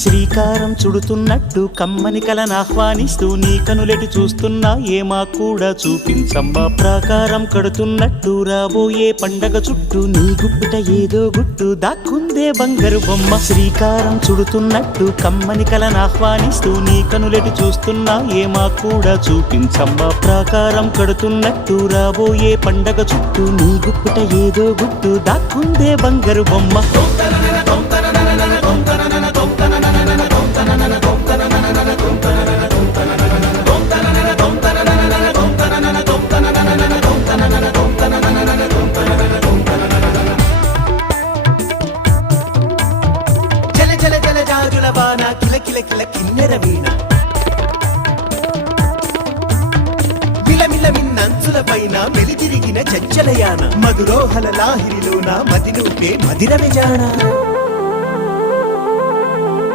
శ్రీకారం చుడుతున్నట్టు కమ్మని కలనాహ్వానిస్తూ నీ కనులెటి చూస్తున్నా ఏమా కూడా చూపించమ్మా. ప్రాకారం కడుతున్నట్టు రాబోయే పండగ చుట్టూ నీ గుప్పిట ఏదో గుట్టు దాక్కుందే బంగారు బొమ్మ. శ్రీకారం చుడుతున్నట్టు కమ్మని కలనాహ్వానిస్తూ నీ కనులెటి చూస్తున్నా ఏమా కూడా చూపించమ్మా. ప్రాకారం కడుతున్నట్టు రాబోయే పండగ చుట్టూ నీ గుప్పిట ఏదో గుట్టు దాక్కుందే బంగారు బొమ్మ. జల జల జల జాజుల వాన కిల కిల కిల కిన్నెర వీణ మిలమిల మిన్నంచుల పైన మెలితిరిగిన చంచలయాన మధురోహల లాహిరిలోన మదినూపే మదిర విజాణ.